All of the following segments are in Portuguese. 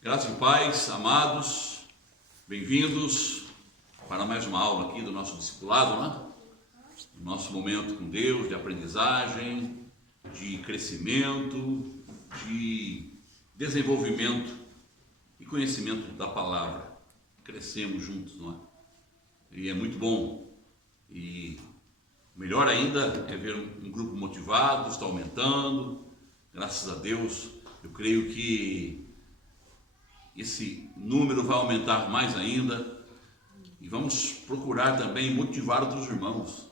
Graça e paz, amados, bem-vindos para mais uma aula aqui do nosso discipulado, né? Nosso momento com Deus de aprendizagem, de crescimento, de desenvolvimento e conhecimento da palavra. Crescemos juntos, não é? E é muito bom. E melhor ainda é ver um grupo motivado, está aumentando. Graças a Deus, eu creio que esse número vai aumentar mais ainda, e vamos procurar também motivar outros irmãos.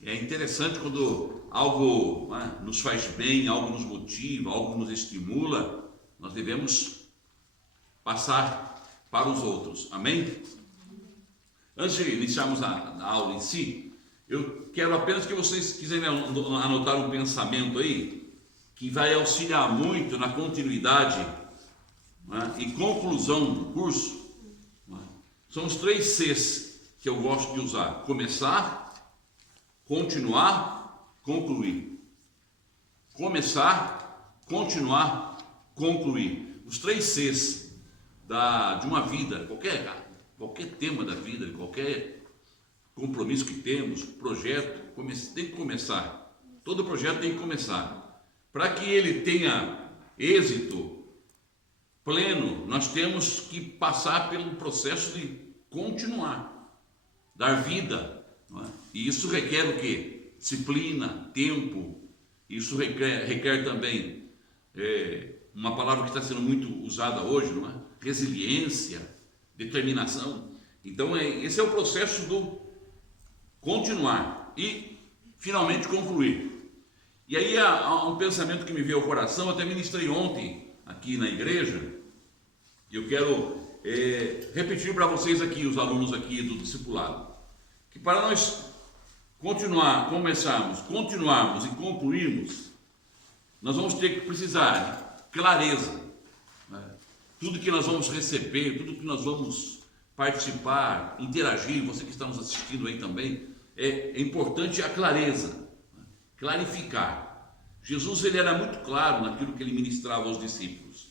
É interessante quando algo nos faz bem, algo nos motiva, algo nos estimula, nós devemos passar para os outros, amém? Antes de iniciarmos a aula em si, eu quero apenas que vocês quiserem anotar um pensamento aí, que vai auxiliar muito na continuidade e conclusão do curso. São os 3 Cs que eu gosto de usar: começar, continuar, concluir. Começar, continuar, concluir. Os 3 Cs de uma vida, qualquer tema da vida, qualquer compromisso que temos, projeto, tem que começar. Todo projeto tem que começar. Para que ele tenha êxito pleno, nós temos que passar pelo processo de continuar, dar vida, não é? E isso requer o quê? Disciplina, tempo. Isso requer também uma palavra que está sendo muito usada hoje, não é? Resiliência, determinação. Então esse é o processo do continuar e finalmente concluir. E aí há um pensamento que me veio ao coração, eu até ministrei ontem aqui na igreja, e eu quero repetir para vocês aqui, os alunos aqui do discipulado, que para nós continuarmos e concluirmos, nós vamos ter que precisar de clareza, né? Tudo que nós vamos receber, tudo que nós vamos participar, interagir, você que está nos assistindo aí também, é importante a clareza, né? Clarificar. Jesus ele era muito claro naquilo que ele ministrava aos discípulos.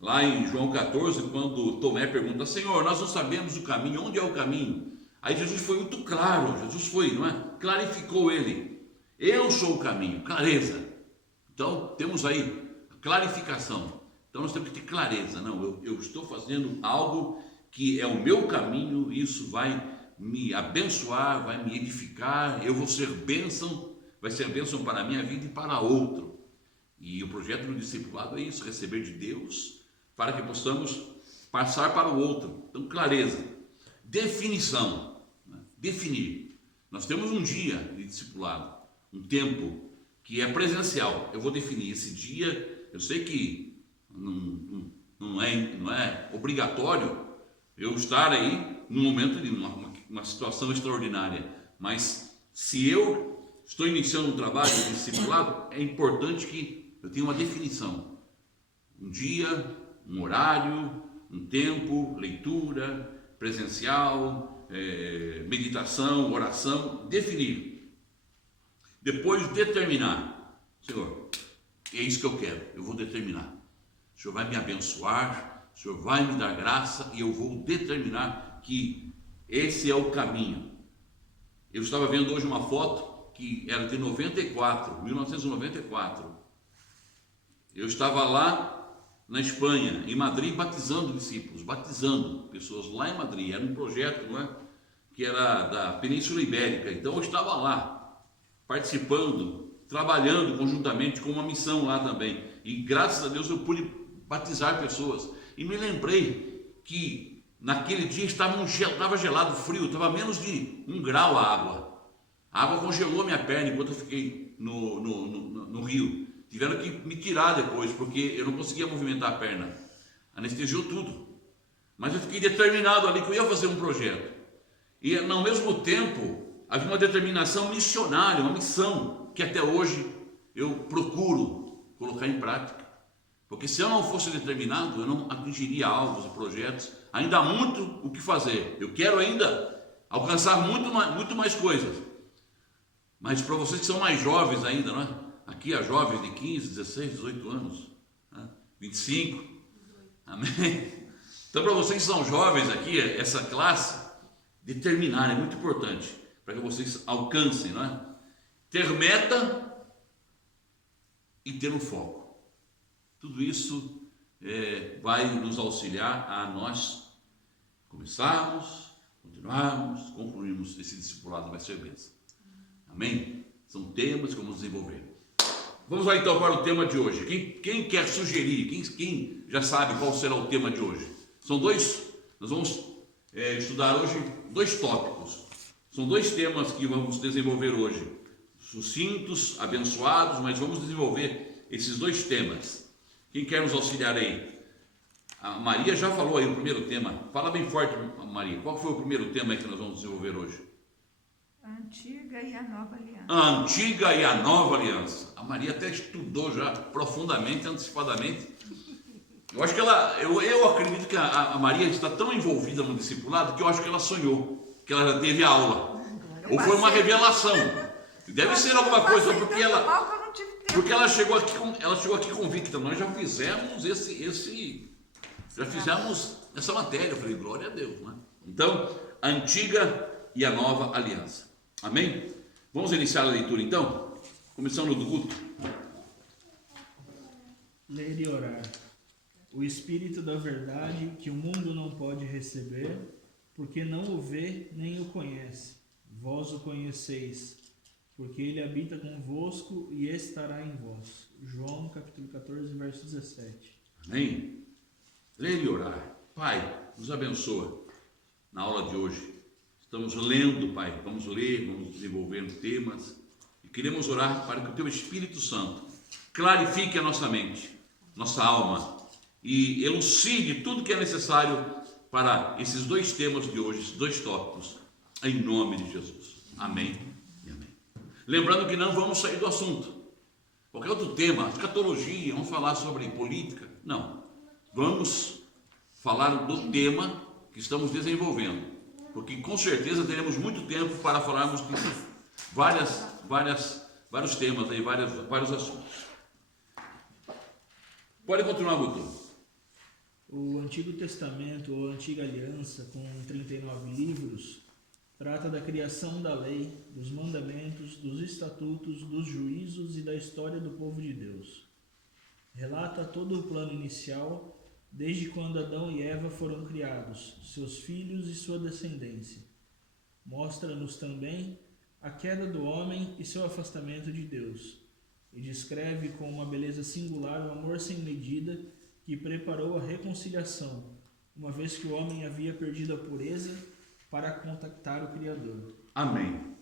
Lá em João 14, quando Tomé pergunta: Senhor, nós não sabemos o caminho, onde é o caminho? Aí Jesus foi muito claro, clarificou ele: eu sou o caminho, clareza. Então temos aí a clarificação. Então nós temos que ter clareza. Não, eu estou fazendo algo que é o meu caminho, isso vai me abençoar, vai me edificar, eu vou ser bênção, vai ser bênção para a minha vida e para outro. E o projeto do discipulado é isso: receber de Deus para que possamos passar para o outro. Então, clareza, definição, né? Definir. Nós temos um dia de discipulado, um tempo que é presencial. Eu vou definir esse dia. Eu sei que não é obrigatório eu estar aí no momento de uma situação extraordinária, mas se eu estou iniciando um trabalho de discipulado, é importante que eu tenha uma definição, um dia, um horário, um tempo, leitura, presencial, meditação, oração, definir. Depois determinar. Senhor, é isso que eu quero, eu vou determinar. O Senhor vai me abençoar, o Senhor vai me dar graça e eu vou determinar que esse é o caminho. Eu estava vendo hoje uma foto que era de 1994. Eu estava lá na Espanha, em Madrid, batizando discípulos, batizando pessoas lá em Madrid. Era um projeto, não é? Que era da Península Ibérica. Então eu estava lá, participando, trabalhando conjuntamente com uma missão lá também. E graças a Deus eu pude batizar pessoas. E me lembrei que naquele dia estava gelado, frio, estava menos de 1 grau a água. A água congelou minha perna enquanto eu fiquei no rio. Tiveram que me tirar depois, porque eu não conseguia movimentar a perna. Anestesiou tudo. Mas eu fiquei determinado ali que eu ia fazer um projeto. E ao mesmo tempo, havia uma determinação missionária, uma missão, que até hoje eu procuro colocar em prática. Porque se eu não fosse determinado, eu não atingiria alvos e projetos. Ainda há muito o que fazer. Eu quero ainda alcançar muito mais coisas. Mas para vocês que são mais jovens ainda, não é? Aqui há jovens de 15, 16, 18 anos, né? 25, Amém? Então, para vocês que são jovens aqui, essa classe, determinar é muito importante, para que vocês alcancem, não é? Ter meta e ter um foco. Tudo isso vai nos auxiliar a nós começarmos, continuarmos, concluirmos esse discipulado, vai ser bênção. Amém? São temas que vamos desenvolver. Vamos lá então para o tema de hoje. Quem quer sugerir? Quem já sabe qual será o tema de hoje? São dois, nós vamos estudar hoje dois tópicos. São dois temas que vamos desenvolver hoje. Sucintos, abençoados, mas vamos desenvolver esses dois temas. Quem quer nos auxiliar aí? A Maria já falou aí o primeiro tema. Fala bem forte, Maria. Qual foi o primeiro tema aí que nós vamos desenvolver hoje? A antiga e a nova aliança. A antiga e a nova aliança. A Maria até estudou já profundamente, antecipadamente. Eu acho que eu acredito que a Maria está tão envolvida no discipulado que eu acho que ela sonhou, que ela já teve aula. Ou foi uma revelação. Deve ser alguma coisa, porque ela chegou aqui convicta. Nós já fizemos já fizemos essa matéria. Eu falei, glória a Deus, né? Então, a antiga e a nova aliança. Amém? Vamos iniciar a leitura então? Começando do culto. Ler e orar. O Espírito da verdade, que o mundo não pode receber, porque não o vê nem o conhece. Vós o conheceis, porque ele habita convosco e estará em vós. João capítulo 14, verso 17. Amém? Ler e orar. Pai, nos abençoa na aula de hoje. Estamos lendo, Pai, vamos ler, vamos desenvolvendo temas e queremos orar para que o Teu Espírito Santo clarifique a nossa mente, nossa alma e elucide tudo que é necessário para esses dois temas de hoje, esses dois tópicos, em nome de Jesus. Amém e amém. Lembrando que não vamos sair do assunto. Qualquer outro tema, escatologia, vamos falar sobre política, não. Vamos falar do tema que estamos desenvolvendo, porque com certeza teremos muito tempo para falarmos de vários temas aí, vários assuntos. Pode continuar, Guto. O Antigo Testamento, ou Antiga Aliança, com 39 livros, trata da criação da lei, dos mandamentos, dos estatutos, dos juízos e da história do povo de Deus. Relata todo o plano inicial, desde quando Adão e Eva foram criados, seus filhos e sua descendência. Mostra-nos também a queda do homem e seu afastamento de Deus, e descreve com uma beleza singular o amor sem medida que preparou a reconciliação, uma vez que o homem havia perdido a pureza para contactar o Criador. Amém.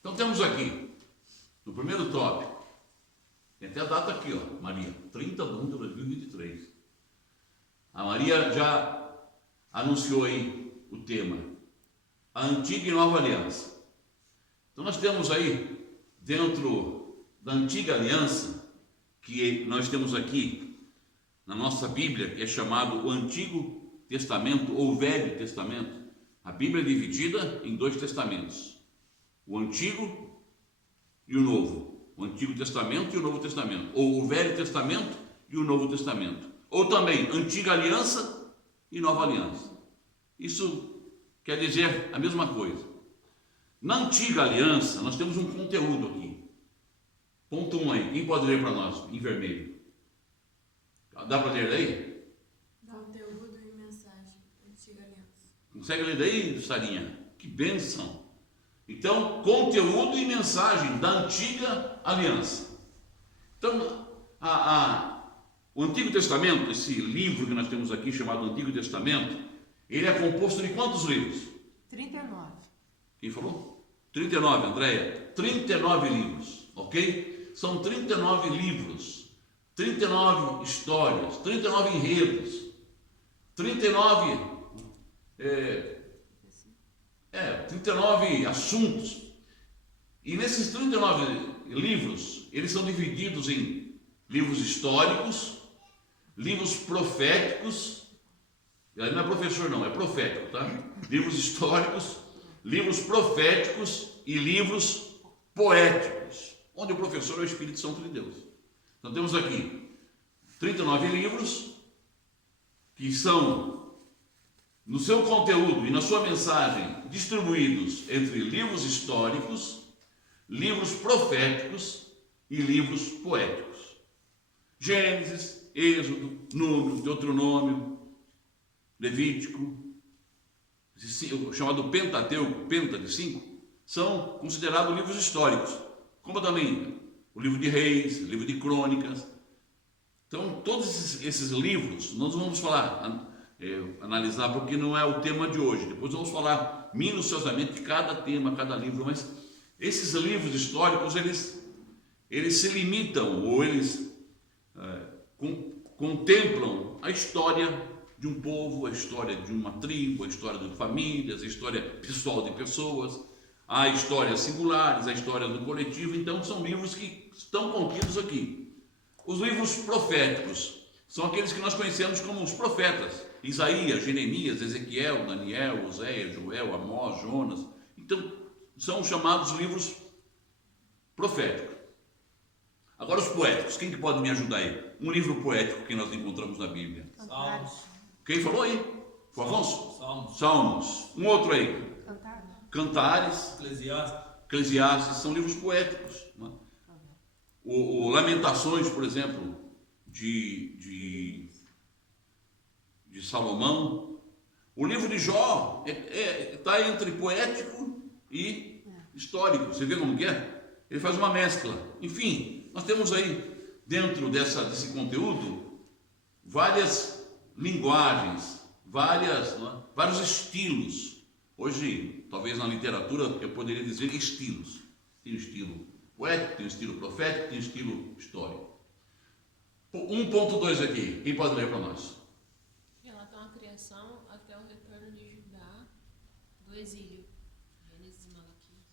Então temos aqui, no primeiro tópico, tem até a data aqui, ó, Maria, 30 de 1 de 2023. A Maria já anunciou aí o tema, a antiga e nova aliança. Então nós temos aí, dentro da antiga aliança, que nós temos aqui na nossa Bíblia, que é chamado o Antigo Testamento ou o Velho Testamento. A Bíblia é dividida em dois testamentos, o Antigo e o Novo. O Antigo Testamento e o Novo Testamento, ou o Velho Testamento e o Novo Testamento, ou também Antiga Aliança e Nova Aliança. Isso quer dizer a mesma coisa. Na Antiga Aliança, nós temos um conteúdo aqui. Ponto 1 aí, quem pode ler para nós, em vermelho? Dá para ler daí? Conteúdo e mensagem, Antiga Aliança. Consegue ler daí, Sarinha? Que bênção! Então, conteúdo e mensagem da Antiga Aliança. Então, o Antigo Testamento, esse livro que nós temos aqui chamado Antigo Testamento, ele é composto de quantos livros? 39. Quem falou? 39, Andréia. 39 livros, ok? São 39 livros, 39 histórias, 39 enredos, 39 assuntos. E nesses 39 livros, eles são divididos em livros históricos, livros proféticos. Ele não é professor não, é profético, tá? Livros históricos, livros proféticos e livros poéticos, onde o professor é o Espírito Santo de Deus. Então temos aqui 39 livros, que são, no seu conteúdo e na sua mensagem, distribuídos entre livros históricos, livros proféticos e livros poéticos. Gênesis, Êxodo, Número, Deuteronômio, Levítico, o chamado Pentateuco, Penta de 5, são considerados livros históricos, como também o livro de Reis, o livro de Crônicas. Então, todos esses livros, nós vamos falar, analisar, porque não é o tema de hoje. Depois vamos falar minuciosamente de cada tema, cada livro, mas esses livros históricos, eles se limitam, ou eles contemplam a história de um povo, a história de uma tribo, a história de famílias, a história pessoal de pessoas, a histórias singulares, a história do coletivo. Então, são livros que estão contidos aqui. Os livros proféticos são aqueles que nós conhecemos como os profetas: Isaías, Jeremias, Ezequiel, Daniel, Oséias, Joel, Amós, Jonas. Então, são chamados livros proféticos. Agora, os poéticos, quem que pode me ajudar aí? Um livro poético que nós encontramos na Bíblia. Salmos. Quem falou aí? Foi Afonso? Salmos. Salmos. Um outro aí. Cantares. Cantares, Eclesiastes. Eclesiastes, são livros poéticos. Né? O Lamentações, por exemplo, de Salomão. O livro de Jó está entre poético e histórico. Você vê como que é? Ele faz uma mescla. Enfim, nós temos aí, dentro desse conteúdo, várias linguagens, vários estilos. Hoje, talvez na literatura, eu poderia dizer estilos. Tem o estilo poético, tem o estilo profético, tem o estilo histórico. 1.2 aqui, quem pode ler para nós? Relatam a criação até o retorno de Judá do exílio. Gênesis e Malaquias.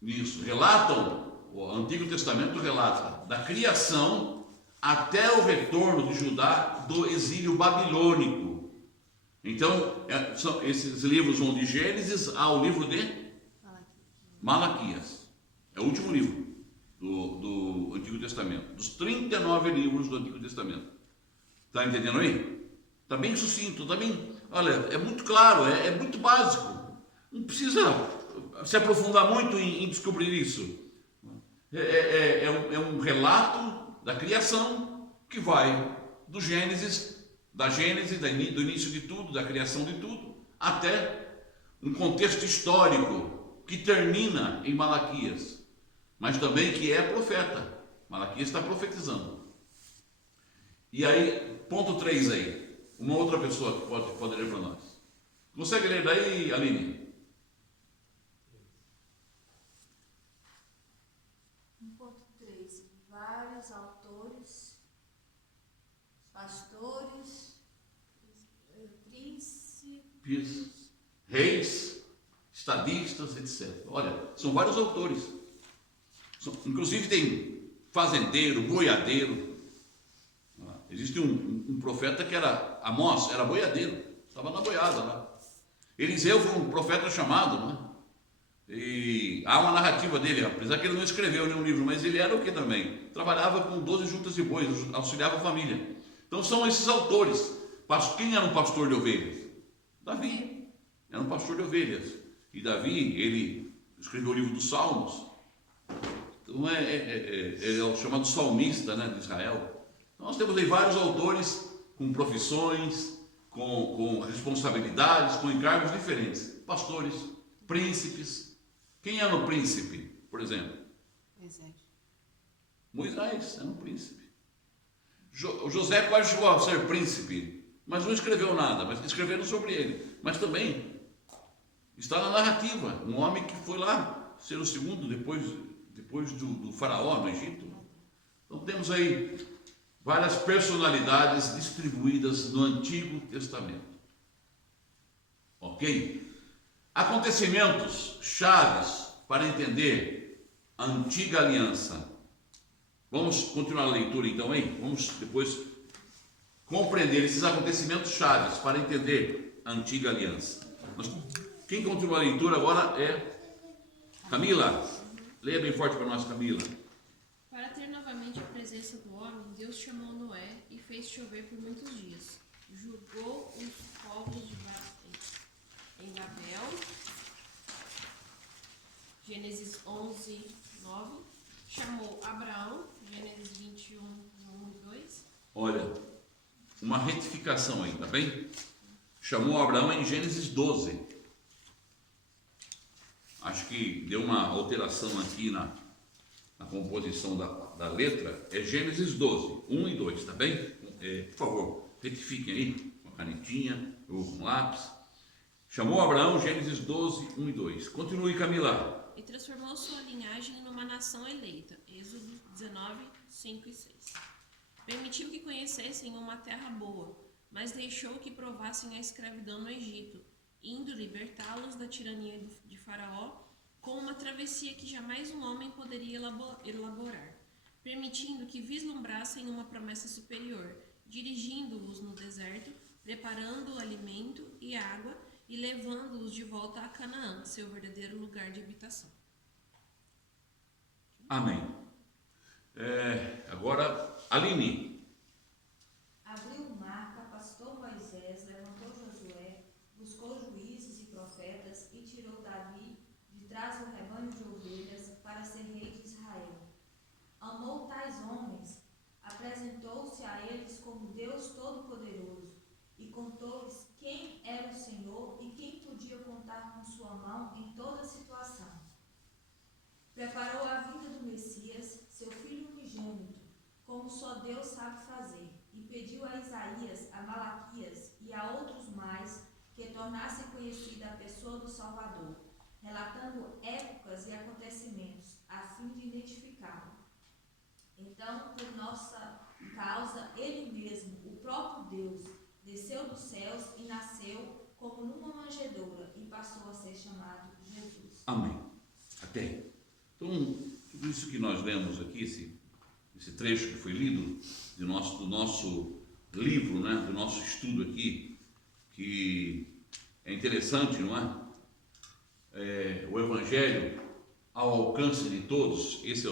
Isso, relatam, o Antigo Testamento relata da criação até o retorno de Judá do exílio babilônico. Então, esses livros vão de Gênesis ao livro de Malaquias. É o último livro do Antigo Testamento, dos 39 livros do Antigo Testamento. Está entendendo aí? Está bem sucinto, está bem. Olha, é muito claro, é muito básico. Não precisa se aprofundar muito em descobrir isso. É um relato da criação que vai do Gênesis, do início de tudo, da criação de tudo, até um contexto histórico que termina em Malaquias, mas também que é profeta. Malaquias está profetizando. E aí, ponto 3 aí, uma outra pessoa que pode ler para nós. Consegue ler daí, Aline? 1.3. Vários autores, pastores, príncipes, Reis, estadistas, etc. Olha, são vários autores. Inclusive tem fazendeiro, boiadeiro. Existe um profeta que era Amós, era boiadeiro, estava na boiada lá. Eliseu foi um profeta chamado, né? E há uma narrativa dele, apesar que ele não escreveu nenhum livro, mas ele era o que também? Trabalhava com 12 juntas de bois, auxiliava a família. Então são esses autores. Quem era um pastor de ovelhas? Davi. Era um pastor de ovelhas. E Davi, ele escreveu o livro dos Salmos. Então é o chamado salmista, né, de Israel. Então nós temos aí vários autores com profissões, com responsabilidades, com encargos diferentes. Pastores, príncipes. Quem era um príncipe, por exemplo? Moisés era um príncipe. José quase chegou a ser príncipe, mas não escreveu nada, mas escreveram sobre ele. Mas também está na narrativa, um homem que foi lá ser o segundo depois do faraó no Egito. Então temos aí várias personalidades distribuídas no Antigo Testamento. Ok? Acontecimentos chaves para entender a Antiga Aliança. Vamos continuar a leitura então, hein? Vamos depois compreender esses acontecimentos chaves para entender a Antiga Aliança. Quem continua a leitura agora é Camila. Leia bem forte para nós, Camila. Para ter novamente a presença do homem, Deus chamou Noé e fez chover por muitos dias. Julgou uma retificação aí, tá bem? Chamou Abraão em Gênesis 12. Acho que deu uma alteração aqui na composição da letra. É Gênesis 12, 1 e 2, tá bem? Por favor, retifiquem aí, com a canetinha ou com lápis. Chamou Abraão, Gênesis 12, 1 e 2. Continue, Camila. E transformou sua linhagem numa nação eleita. Êxodo 19, 5 e 6. Permitiu que conhecessem uma terra boa, mas deixou que provassem a escravidão no Egito, indo libertá-los da tirania de Faraó, com uma travessia que jamais um homem poderia elaborar, permitindo que vislumbrassem uma promessa superior, dirigindo-os no deserto, preparando o alimento e água e levando-os de volta a Canaã, seu verdadeiro lugar de habitação. Amém. Agora, Aline. Abriu o mar, capacitou Moisés, levantou Josué, buscou juízes e profetas e tirou Davi de trás do rebanho de ovelhas para ser rei de Israel. Amou tais homens, apresentou-se a eles como Deus Todo-Poderoso e contou-lhes quem era o Senhor e quem podia contar com sua mão em toda situação. Preparou a vinda do Messias, seu filho unigênito, como só Deus sabe fazer, e pediu a Isaías, a Malaquias e a outros mais que tornassem conhecida a pessoa do Salvador, relatando épocas e acontecimentos, a fim de identificá-lo. Então, por nossa causa, ele mesmo, o próprio Deus, desceu dos céus e nasceu como numa manjedoura e passou a ser chamado Jesus. Amém. Até aí. Então, tudo isso que nós lemos aqui, esse trecho que foi lido do nosso livro, né, do nosso estudo aqui, que é interessante, não é? O Evangelho ao alcance de todos. Esse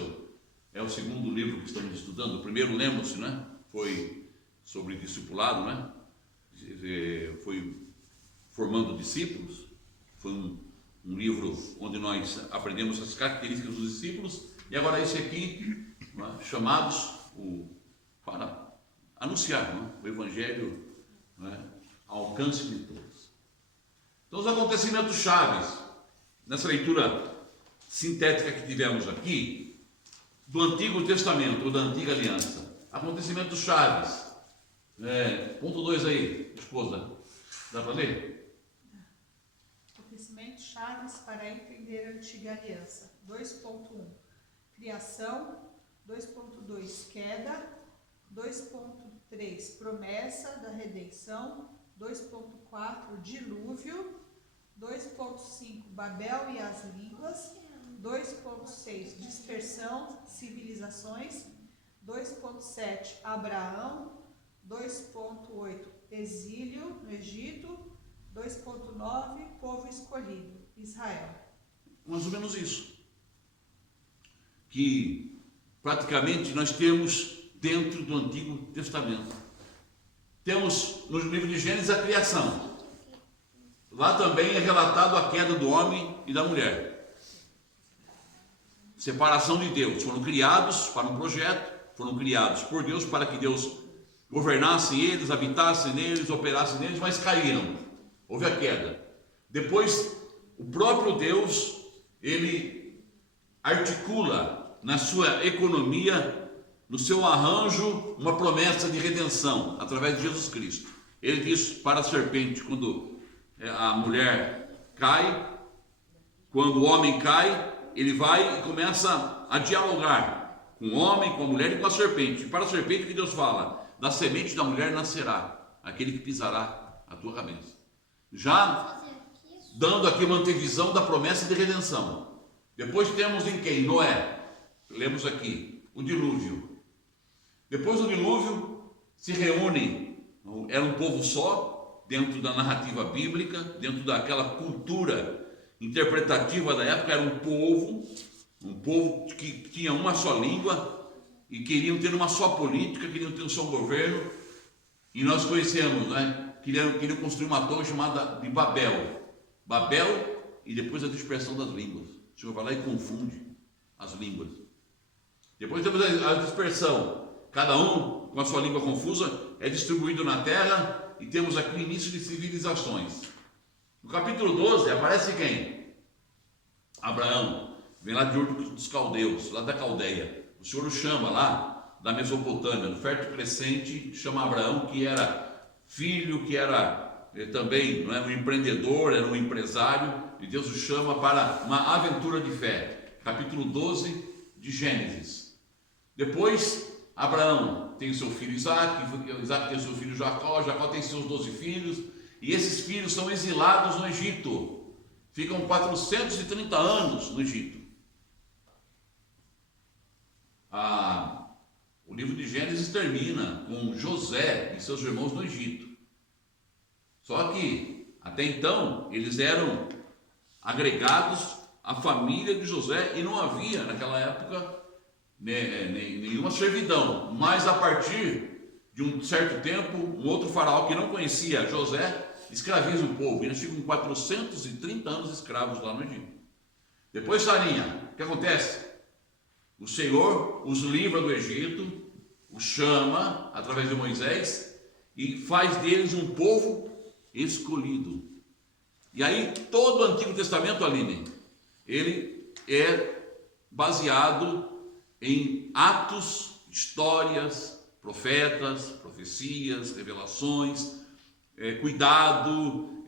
é o segundo livro que estamos estudando. O primeiro, lembra-se, né? Foi sobre discipulado, né? Foi formando discípulos. Foi um livro onde nós aprendemos as características dos discípulos. E agora esse aqui, né? Chamados para anunciar, né? O Evangelho, né? Ao alcance de todos. Então, os acontecimentos chaves nessa leitura sintética que tivemos aqui do Antigo Testamento ou da Antiga Aliança. Acontecimentos chaves. Ponto 2 aí, esposa. Dá para ler? Acontecimentos chaves para entender a Antiga Aliança. 2.1 Criação. 2.2 Queda. 2.3 Promessa da redenção. 2.4 Dilúvio. 2.5 Babel e as línguas. 2.6 Dispersão, civilizações. 2.7 Abraão. 2.8 Exílio no Egito. 2.9 Povo escolhido, Israel. Mais ou menos isso. Que praticamente nós temos dentro do Antigo Testamento. Temos no livro de Gênesis a criação. Lá também é relatado a queda do homem e da mulher. Separação de Deus. Foram criados para um projeto, foram criados por Deus para que Deus governasse eles, habitasse neles, operasse neles, mas caíram. Houve a queda. Depois, o próprio Deus, ele articula na sua economia, no seu arranjo, uma promessa de redenção através de Jesus Cristo. Ele diz para a serpente, quando a mulher cai, quando o homem cai, ele vai e começa a dialogar com o homem, com a mulher e com a serpente. E para a serpente que Deus fala: da semente da mulher nascerá aquele que pisará a tua cabeça. Já dando aqui uma antevisão da promessa de redenção. Depois temos em quem? Noé. Lemos aqui o dilúvio. Depois do dilúvio se reúne, era um povo só, dentro da narrativa bíblica, dentro daquela cultura interpretativa da época. Era um povo que tinha uma só língua e queriam ter uma só política, queriam ter um só governo. E nós conhecemos, né? Queriam construir uma torre chamada de Babel. Babel e depois a dispersão das línguas. O Senhor vai lá e confunde as línguas. Depois temos a dispersão. cada um com a sua língua confusa, é distribuído na terra, e temos aqui o início de civilizações. No capítulo 12 aparece quem? Abraão, vem lá de Ur dos Caldeus, lá da Caldeia. O Senhor o chama lá da Mesopotâmia, no fértil crescente, chama Abraão, que era filho, que era também, não é, um empreendedor, era um empresário, e Deus o chama para uma aventura de fé. Capítulo 12 de Gênesis. Depois, Abraão tem o seu filho Isaac, Isaac tem o seu filho Jacó, Jacó tem seus 12 filhos, e esses filhos são exilados no Egito. Ficam 430 anos no Egito. O livro de Gênesis termina com José e seus irmãos no Egito. Só que, até então, eles eram agregados à família de José e não havia, naquela época, nenhuma servidão. Mas, a partir de um certo tempo, um outro faraó que não conhecia José escraviza o povo. E eles ficam 430 anos escravos lá no Egito. Depois, Sarinha, o que acontece? O Senhor os livra do Egito, os chama através de Moisés e faz deles um povo escolhido. E aí todo o Antigo Testamento, Aline, ele é baseado em atos, histórias, profetas, profecias, revelações, cuidado,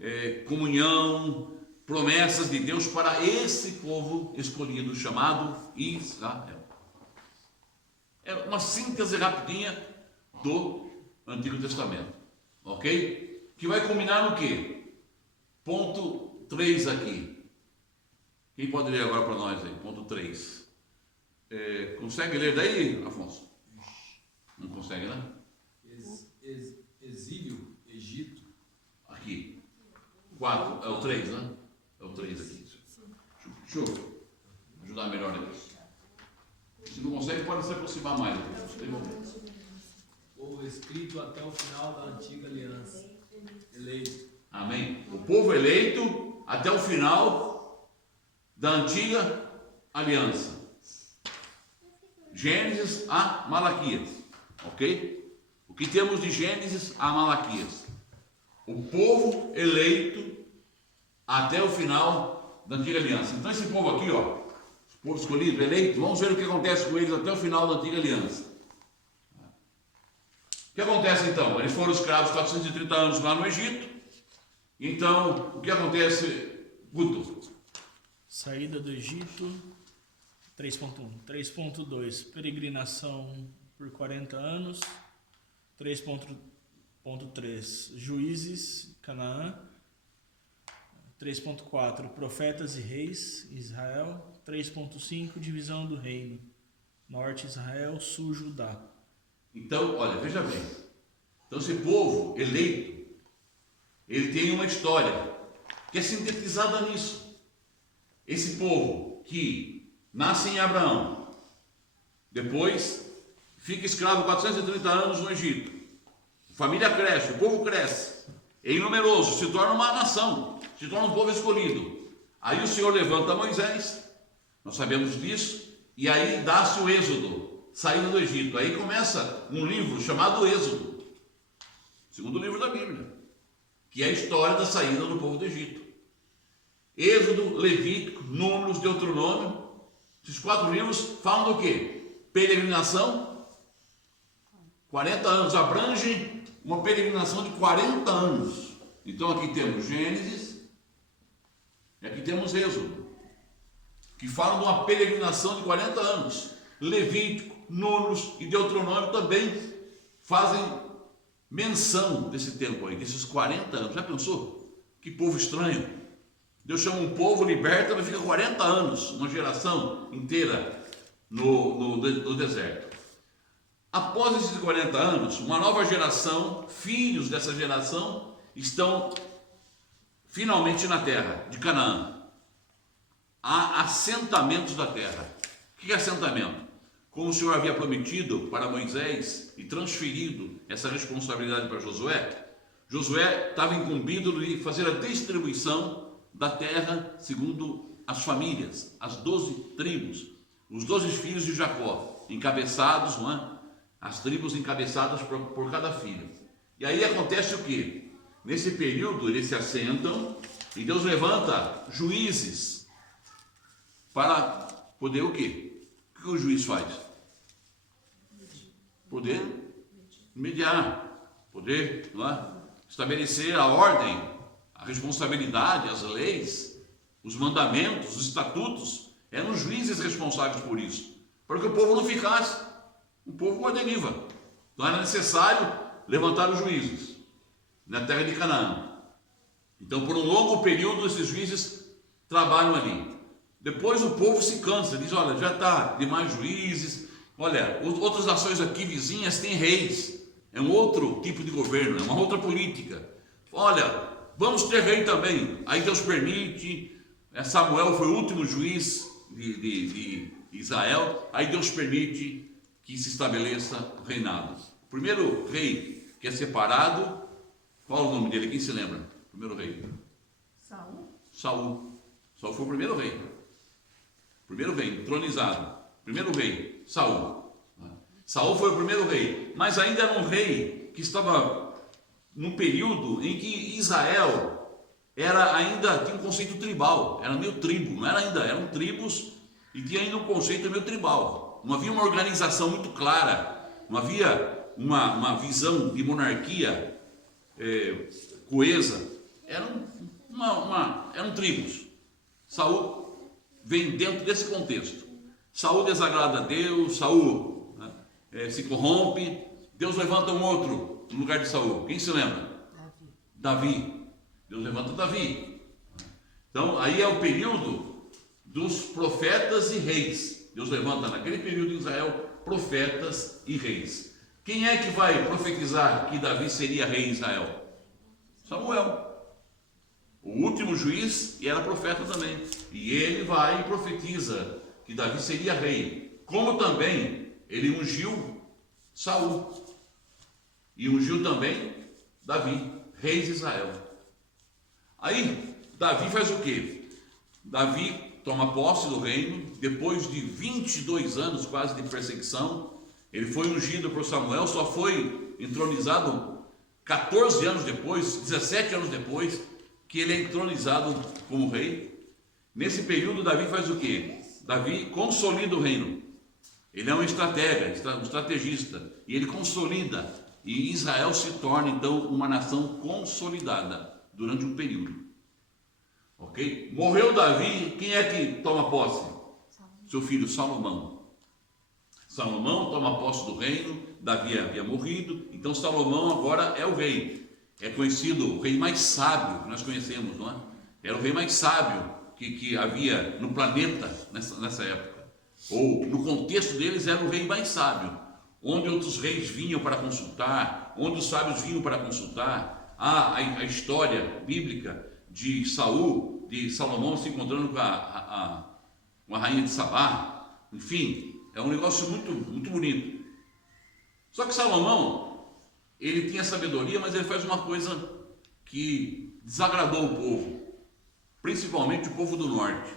comunhão, promessas de Deus para esse povo escolhido chamado Israel. É uma síntese rapidinha do Antigo Testamento, ok? Que vai culminar no quê? Ponto 3 aqui. Quem pode ler agora para nós aí? Ponto 3. Consegue ler daí, Afonso? Não consegue, né? Exílio, Egito. Aqui. 4, é o 3, né? É o 3 aqui. Deixa eu ajudar melhor aqui. Se não consegue, pode se aproximar mais. Povo escrito até o final da antiga aliança. Eleito. Amém? O povo eleito até o final da antiga aliança. Gênesis a Malaquias. Ok? O que temos de Gênesis a Malaquias? O povo eleito até o final da antiga aliança. Então esse povo aqui, ó, povo escolhido, eleito, vamos ver o que acontece com eles até o final da antiga aliança. O que acontece então? Eles foram escravos 430 anos lá no Egito. Então, o que acontece, Guto? Saída do Egito, 3.1. 3.2, peregrinação por 40 anos. 3.3, Juízes, Canaã. 3.4, Profetas e Reis, Israel. 3.5, Divisão do Reino. Norte Israel, Sul Judá. Então, olha, veja bem. Então, esse povo eleito, ele tem uma história que é sintetizada nisso. Esse povo que nasce em Abraão, depois fica escravo 430 anos no Egito. A família cresce, o povo cresce, é numeroso, se torna uma nação, se torna um povo escolhido. Aí o Senhor levanta Moisés, nós sabemos disso, e aí dá-se o êxodo, saída do Egito. Aí começa um livro chamado Êxodo, segundo livro da Bíblia, que é a história da saída do povo do Egito. Êxodo, Levítico, Números, Deuteronômio, esses 4 livros falam do quê? Peregrinação, 40 anos, abrange uma peregrinação de 40 anos. Então aqui temos Gênesis e aqui temos Êxodo, que falam de uma peregrinação de 40 anos. Levítico, Números e Deuteronômio também fazem menção desse tempo aí, desses 40 anos. Já pensou? Que povo estranho. Deus chama um povo, liberta, mas fica 40 anos, uma geração inteira no deserto. Após esses 40 anos, uma nova geração, filhos dessa geração, estão finalmente na terra de Canaã. Há assentamentos da terra. O que é assentamento? Como o Senhor havia prometido para Moisés e transferido essa responsabilidade para Josué, Josué estava incumbido de fazer a distribuição da terra segundo as famílias, as 12 tribos, os 12 filhos de Jacó, encabeçados, não é? as tribos encabeçadas por cada filho. E aí acontece o quê? Nesse período eles se assentam e Deus levanta juízes para poder o quê? O que o juiz faz? Poder mediar, poder, não é? Estabelecer a ordem, a responsabilidade, as leis, os mandamentos, os estatutos. Eram os juízes responsáveis por isso, para que o povo não ficasse um povo à deriva. Então era necessário levantar os juízes na terra de Canaã. Então, por um longo período, esses juízes trabalham ali. Depois o povo se cansa, diz: olha, já está demais juízes, olha, outras nações aqui vizinhas têm reis, é um outro tipo de governo, é uma outra política. Olha, vamos ter rei também. Aí Deus permite. Samuel foi o último juiz de Israel. Aí Deus permite que se estabeleça o reinado. O primeiro rei que é separado, qual é o nome dele? Quem se lembra? O primeiro rei? Saul. Saul foi o primeiro rei. Primeiro rei, entronizado. Primeiro rei, Saul. Saul foi o primeiro rei, mas ainda era um rei que estava num período em que Israel tinha um conceito tribal, era meio tribo, não era ainda, eram tribos e tinha ainda um conceito meio tribal. Não havia uma organização muito clara, não havia uma visão de monarquia coesa, eram tribos. Saul vem dentro desse contexto. Saul desagrada a Deus, Saul se corrompe, Deus levanta um outro no lugar de Saul. Quem se lembra? Davi. Deus levanta Davi. Então aí é o período dos profetas e reis. Deus levanta naquele período de Israel profetas e reis. Quem é que vai profetizar que Davi seria rei em Israel? Samuel. O último juiz, e era profeta também. E ele vai e profetiza que Davi seria rei. Como também ele ungiu Saul. E ungiu também Davi, rei de Israel. Aí, Davi faz o quê? Davi toma posse do reino, depois de 22 anos quase de perseguição. Ele foi ungido por Samuel, só foi entronizado 14 anos depois, 17 anos depois, que ele é entronizado como rei. Nesse período, Davi faz o quê? Davi consolida o reino. Ele é um estratega, um estrategista, e ele consolida, e Israel se torna então uma nação consolidada durante um período. Ok? Morreu Davi, quem é que toma posse? Seu filho Salomão. Salomão toma posse do reino, Davi havia morrido, então Salomão agora é o rei. É conhecido o rei mais sábio que nós conhecemos, não é? Era o rei mais sábio que havia no planeta nessa época. Ou no contexto deles era o rei mais sábio, onde outros reis vinham para consultar, onde os sábios vinham para consultar. A história bíblica de Saul, de Salomão se encontrando com a rainha de Sabá. Enfim, é um negócio muito, muito bonito. Só que Salomão, ele tinha sabedoria, mas ele faz uma coisa que desagradou o povo, principalmente o povo do norte,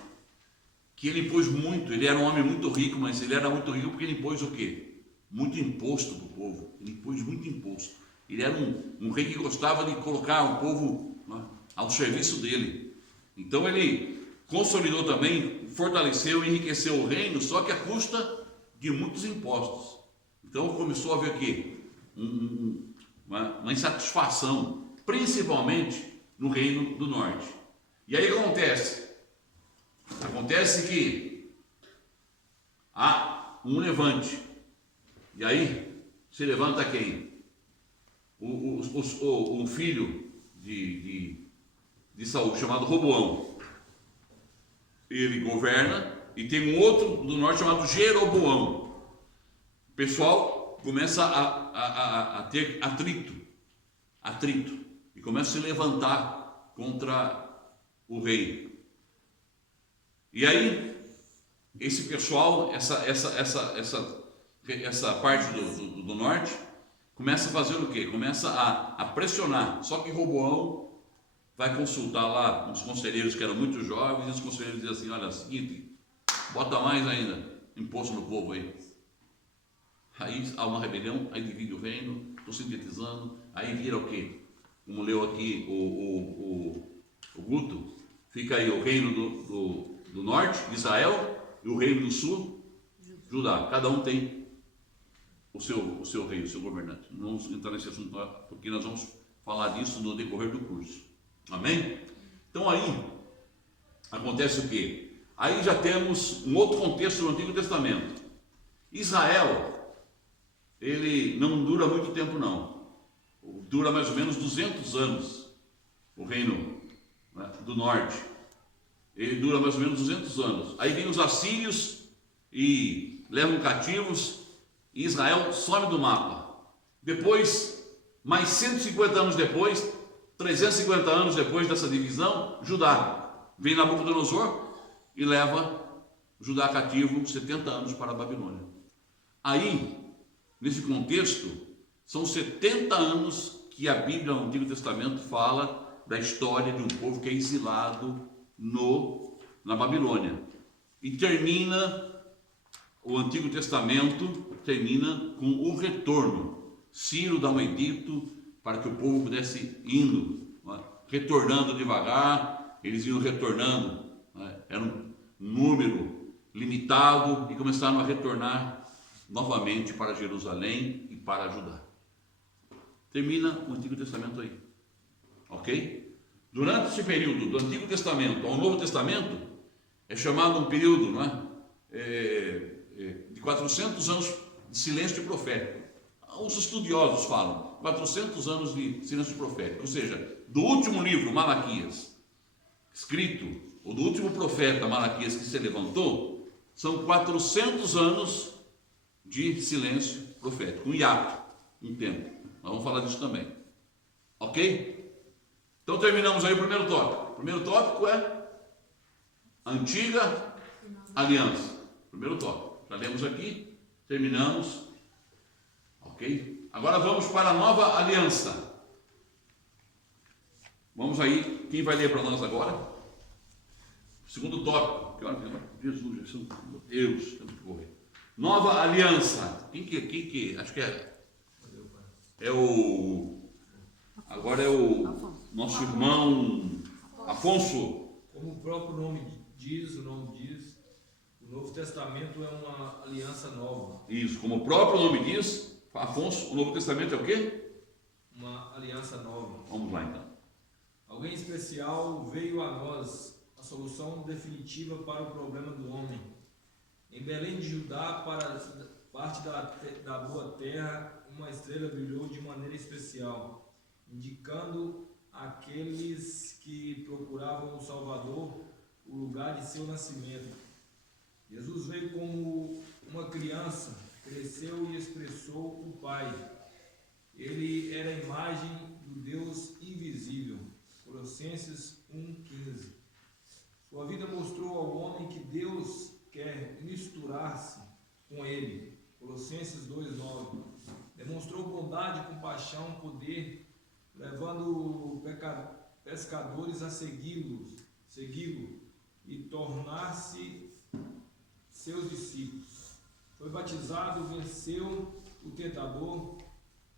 que ele impôs muito. Ele era um homem muito rico, mas ele era muito rico porque ele impôs o quê? Muito imposto para o povo. Ele impôs muito imposto. Ele era um rei que gostava de colocar o povo ao serviço dele. Então ele consolidou também, fortaleceu e enriqueceu o reino, só que à custa de muitos impostos. Então começou a haver o quê? Uma insatisfação, principalmente no reino do norte. E aí o que acontece? Acontece que há um levante. E aí se levanta quem? Um filho de Saul, chamado Roboão. Ele governa, e tem um outro do norte chamado Jeroboão. O pessoal começa a ter atrito, e começa a se levantar contra o rei. E aí, esse pessoal, essa parte do norte, começa a fazer o quê? Começa a pressionar. Só que Roboão vai consultar lá uns conselheiros que eram muito jovens, e os conselheiros dizem assim: olha, é o seguinte, bota mais ainda imposto no povo aí. Aí há uma rebelião, aí divide o reino, estou sintetizando, aí vira o quê? Como leu aqui o Guto, fica aí o reino do norte, Israel, e o reino do sul, Judá. Cada um tem o seu rei, o seu governante. Não vamos entrar nesse assunto, porque nós vamos falar disso no decorrer do curso. Amém? Então aí acontece o quê? Aí já temos um outro contexto do Antigo Testamento. Israel, ele não dura muito tempo não. Dura mais ou menos 200 anos, o reino, né, do norte. Ele dura mais ou menos 200 anos. Aí vem os assírios e levam cativos, e Israel some do mapa. Depois, mais 150 anos depois, 350 anos depois dessa divisão, Judá. Vem Nabucodonosor e leva Judá cativo 70 anos para a Babilônia. Aí, nesse contexto, são 70 anos que a Bíblia, no Antigo Testamento, fala da história de um povo que é exilado na Babilônia. E termina, o Antigo Testamento termina com o retorno. Ciro dá um edito para que o povo pudesse indo, retornando devagar, eles iam retornando, era um número limitado, e começaram a retornar novamente para Jerusalém e para Judá. Termina o Antigo Testamento aí, ok? Durante esse período do Antigo Testamento ao Novo Testamento, é chamado um período, não é? De 400 anos de silêncio profético. Os estudiosos falam 400 anos de silêncio profético, ou seja, do último livro, Malaquias, escrito, ou do último profeta Malaquias que se levantou, são 400 anos de silêncio profético, um hiato, um tempo. Nós vamos falar disso também, ok? Então terminamos aí o primeiro tópico. O primeiro tópico é Antiga Aliança. Primeiro tópico. Já lemos aqui, terminamos, ok? Agora vamos para a Nova Aliança. Vamos aí, quem vai ler para nós agora? Segundo tópico. Que hora que é? Jesus, meu Deus, temos que correr. Nova Aliança. Quem que acho que agora é o nosso irmão Afonso. Como o próprio nome diz, o Novo Testamento é uma aliança nova. Isso, como o próprio nome diz, Afonso, o Novo Testamento é o quê? Uma aliança nova. Vamos lá então. Alguém especial veio a nós, a solução definitiva para o problema do homem. Em Belém de Judá, para parte da boa terra, uma estrela brilhou de maneira especial, indicando àqueles que procuravam o Salvador o lugar de seu nascimento. Jesus veio como uma criança, cresceu e expressou o Pai. Ele era a imagem do Deus invisível. Colossenses 1,15. Sua vida mostrou ao homem que Deus quer misturar-se com ele. Colossenses 2,9. Demonstrou bondade, compaixão, poder, levando pescadores a segui-lo e tornar-se seus discípulos. Foi batizado, venceu o tentador,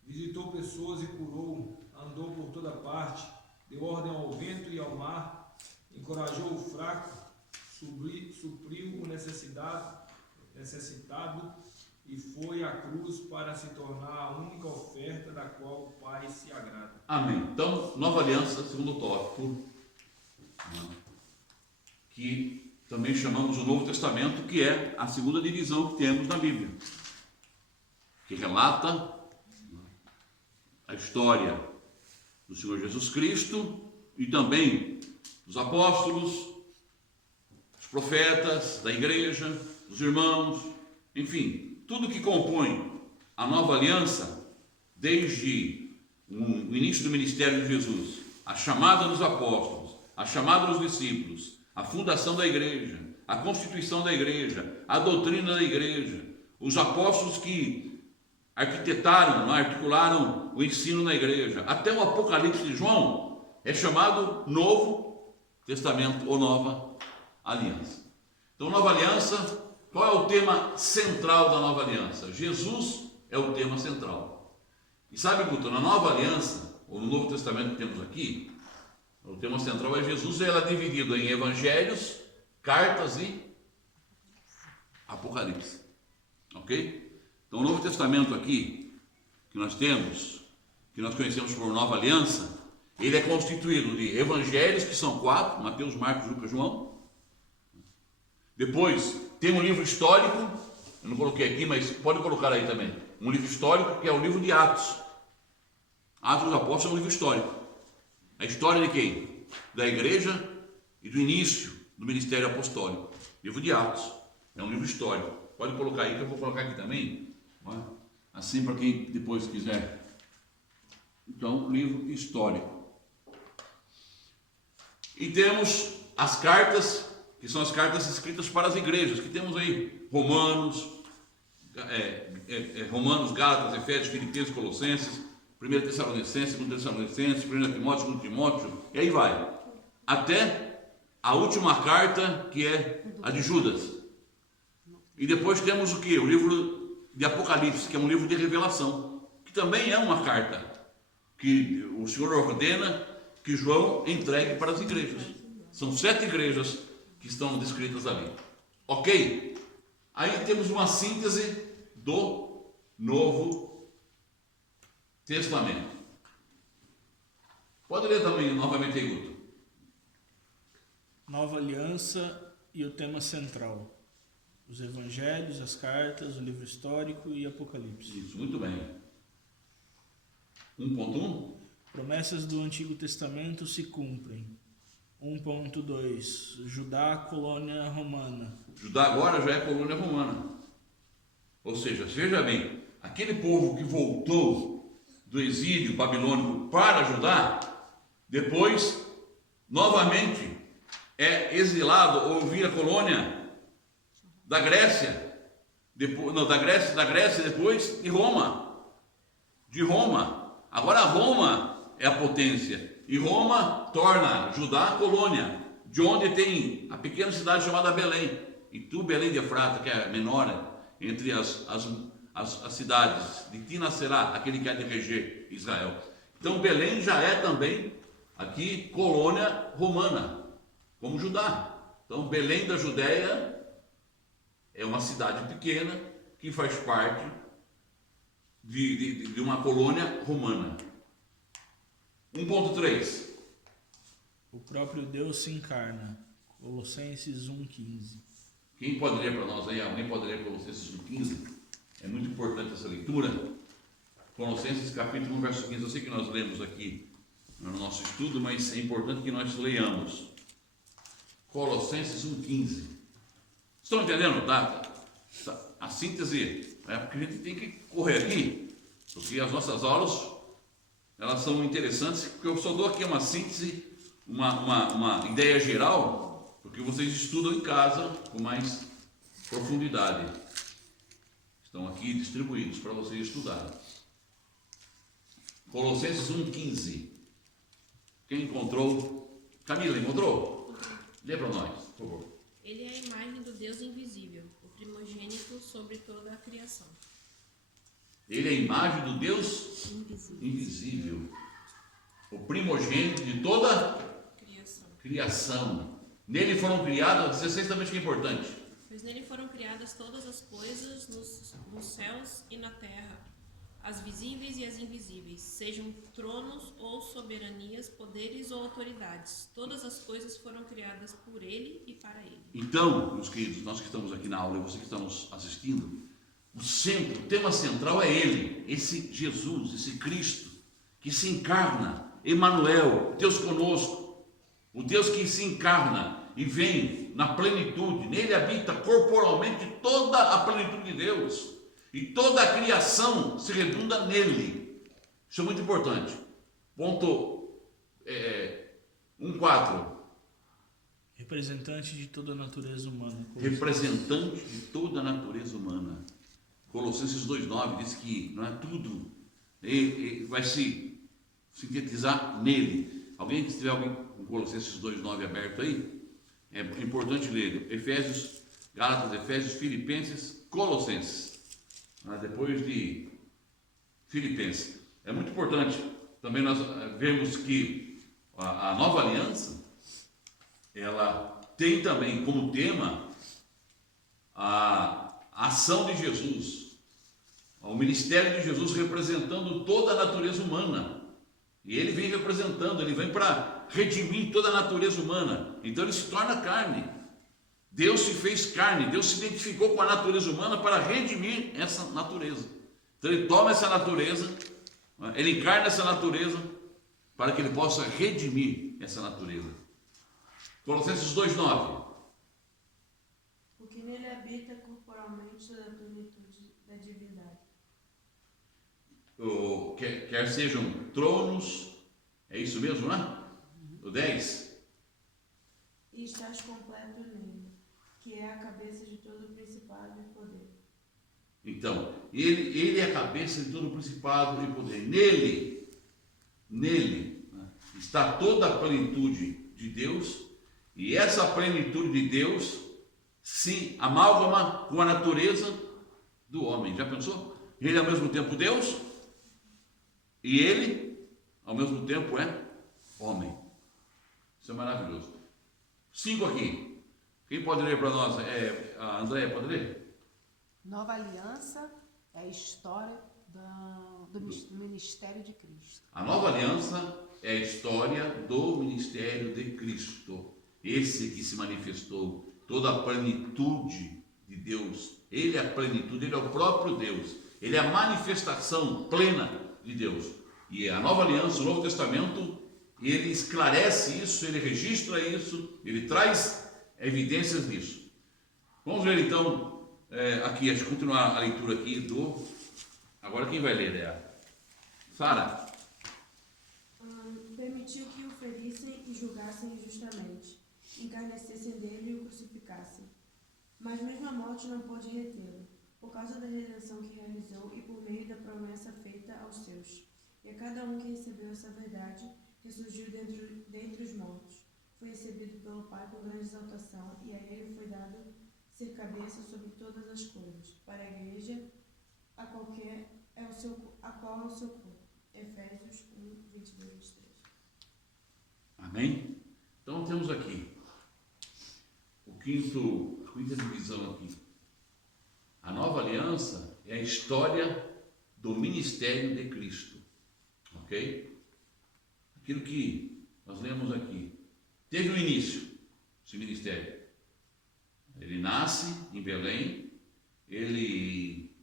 visitou pessoas e curou, andou por toda parte, deu ordem ao vento e ao mar, encorajou o fraco, supriu o necessitado e foi à cruz para se tornar a única oferta da qual o Pai se agrada. Amém. Então, Nova Aliança, segundo tópico, que também chamamos o Novo Testamento, que é a segunda divisão que temos na Bíblia, que relata a história do Senhor Jesus Cristo e também dos apóstolos, dos profetas, da igreja, dos irmãos, enfim, tudo que compõe a Nova Aliança, desde o início do ministério de Jesus, a chamada dos apóstolos, a chamada dos discípulos, a fundação da igreja, a constituição da igreja, a doutrina da igreja, os apóstolos que arquitetaram, articularam o ensino na igreja, até o Apocalipse de João é chamado Novo Testamento ou Nova Aliança. Então, Nova Aliança, qual é o tema central da Nova Aliança? Jesus é o tema central. E sabe, Guto, na Nova Aliança, ou no Novo Testamento que temos aqui, o tema central é Jesus, e ela é dividido em evangelhos, cartas e Apocalipse. Ok? Então o Novo Testamento aqui, que nós temos, que nós conhecemos por Nova Aliança, ele é constituído de evangelhos, que são 4, Mateus, Marcos, Lucas, João. Depois tem um livro histórico, eu não coloquei aqui, mas pode colocar aí também, um livro histórico que é o livro de Atos. Atos dos Apóstolos é um livro histórico. A história de quem? Da igreja e do início do ministério apostólico. Livro de Atos é um livro histórico. Pode colocar aí, que eu vou colocar aqui também, assim para quem depois quiser. Então, livro histórico. E temos as cartas, que são as cartas escritas para as igrejas, que temos aí Romanos, Gálatas, Efésios, Filipenses, Colossenses, 1 Tessalonicenses, 2 Tessalonicenses, 1 Timóteo, 2 Timóteo, e aí vai. Até a última carta, que é a de Judas. E depois temos o que? O livro de Apocalipse, que é um livro de revelação, que também é uma carta que o Senhor ordena que João entregue para as igrejas. São 7 igrejas que estão descritas ali. Ok? Aí temos uma síntese do Novo Testamento. Pode ler também novamente aí, Guto. Nova Aliança e o tema central. Os evangelhos, as cartas, o livro histórico e Apocalipse. Isso, muito bem. 1.1. Promessas do Antigo Testamento se cumprem. 1.2. Judá, colônia romana. Judá agora já é colônia romana. Ou seja, veja bem, aquele povo que voltou do exílio babilônico para Judá, depois, novamente, é exilado ou vira colônia da Grécia, depois, não, da Grécia depois de Roma. De Roma. Agora Roma é a potência. E Roma torna Judá colônia, de onde tem a pequena cidade chamada Belém. E tu, Belém de Efrata, que é a menor entre as cidades de Tinaserá, aquele que há de reger Israel. Então Belém já é também aqui colônia romana, como Judá. Então Belém da Judéia é uma cidade pequena que faz parte de uma colônia romana. 1.3. O próprio Deus se encarna. Colossenses 1.15. Quem pode ler para nós aí? Alguém pode ler Colossenses 1.15? É muito importante essa leitura. Colossenses capítulo 1, verso 15. Eu sei que nós lemos aqui no nosso estudo, mas é importante que nós leiamos. Colossenses 1.15. Estão entendendo, tá? A síntese, porque a gente tem que correr aqui, porque as nossas aulas, elas são interessantes, porque eu só dou aqui uma síntese, uma ideia geral, porque vocês estudam em casa com mais profundidade. Estão aqui distribuídos para vocês estudarem. Colossenses 1.15. Quem encontrou? Camila, encontrou? Lê para nós, por favor. Ele é a imagem do Deus invisível, o primogênito sobre toda a criação. Ele é a imagem do Deus invisível, o primogênito de toda a criação. Nele foram criadas, 16 também acho que é importante. Pois nele foram criadas todas as coisas nos céus e na terra, as visíveis e as invisíveis, sejam tronos ou soberanias, poderes ou autoridades. Todas as coisas foram criadas por ele e para ele. Então, meus queridos, nós que estamos aqui na aula e vocês que estão nos assistindo, o tema central é ele, esse Jesus, esse Cristo, que se encarna, Emanuel, Deus conosco, o Deus que se encarna e vem na plenitude, nele habita corporalmente toda a plenitude de Deus, e toda a criação se redunda nele. Isso é muito importante. Ponto 1.4. Representante de toda a natureza humana. Representante de toda a natureza humana. Colossenses 2.9 diz que não é tudo, vai se sintetizar nele. Alguém que tiver alguém com Colossenses 2.9 aberto aí, é importante ler. Efésios, Gálatas, Efésios, Filipenses, Colossenses. Depois de Filipenses. É muito importante também nós vermos que a nova aliança, ela tem também como tema a ação de Jesus, o ministério de Jesus representando toda a natureza humana. E ele vem representando, ele vem para redimir toda a natureza humana. Então ele se torna carne. Deus se fez carne, Deus se identificou com a natureza humana para redimir essa natureza. Então ele toma essa natureza, ele encarna essa natureza para que ele possa redimir essa natureza. Colossenses 2,9. Porque nele habita corporalmente toda a plenitude da divindade. Quer sejam tronos, é isso mesmo, né? O 10. E estás completo nele, que é a cabeça de todo o principado e poder. Então, ele é a cabeça de todo o principado e poder. Nele está toda a plenitude de Deus, e essa plenitude de Deus se amálgama com a natureza do homem. Já pensou? Ele é ao mesmo tempo Deus e ele ao mesmo tempo é homem. Isso é maravilhoso. 5 aqui. Quem pode ler para nós? A Andréia pode ler? Nova aliança é a história do ministério de Cristo. A nova aliança é a história do ministério de Cristo. Esse que se manifestou, toda a plenitude de Deus. Ele é a plenitude, ele é o próprio Deus. Ele é a manifestação plena de Deus. E a nova aliança, o Novo Testamento, ele esclarece isso, ele registra isso, ele traz evidências disso. Vamos ver então, aqui, deixa eu continuar a leitura aqui do... Agora quem vai ler é a Sara. Permitiu que o ferissem e julgassem injustamente, encarnecessem dele e o crucificassem. Mas mesmo a morte não pôde retê-lo, por causa da redenção que realizou e por meio da promessa feita aos seus. E a cada um que recebeu essa verdade, ressurgiu dentre os mortos. Foi recebido pelo Pai com grande exaltação, e a ele foi dado ser cabeça sobre todas as coisas, para a igreja, a qual é o seu corpo. Efésios 1, 22, 23. Amém? Então temos aqui a quinta divisão aqui. A nova aliança é a história do ministério de Cristo. Ok? Aquilo que nós lemos aqui. Teve um início, esse ministério. Ele nasce em Belém, ele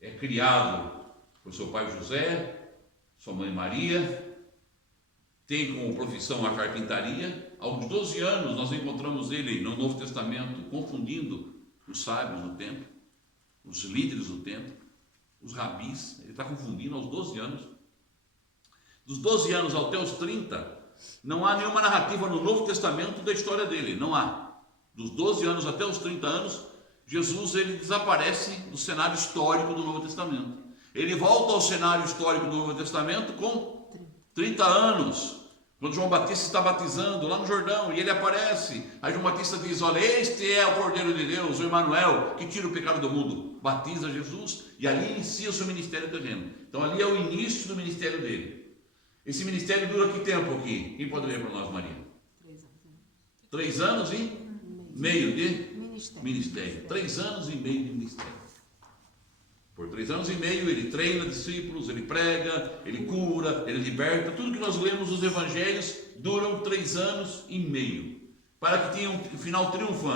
é criado por seu pai José, sua mãe Maria, tem como profissão a carpintaria. Aos 12 anos nós encontramos ele no Novo Testamento confundindo os sábios do templo, os líderes do templo, os rabis. Ele está confundindo aos 12 anos. Dos 12 anos até os 30, não há nenhuma narrativa no Novo Testamento da história dele, não há. Dos 12 anos até os 30 anos, Jesus ele desaparece do cenário histórico do Novo Testamento. Ele volta ao cenário histórico do Novo Testamento com 30 anos, quando João Batista está batizando lá no Jordão, e ele aparece. Aí João Batista diz: olha, este é o Cordeiro de Deus, o Emanuel, que tira o pecado do mundo. Batiza Jesus e ali inicia o seu ministério terreno. Então ali é o início do ministério dele. Esse ministério dura que tempo aqui? Quem pode ler para nós, Maria? 3 anos e meio de ministério. 3 anos e meio de ministério. Por 3 anos e meio ele treina discípulos, ele prega, ele cura, ele liberta. Tudo que nós lemos nos evangelhos duram 3 anos e meio, para que tenha um final triunfante.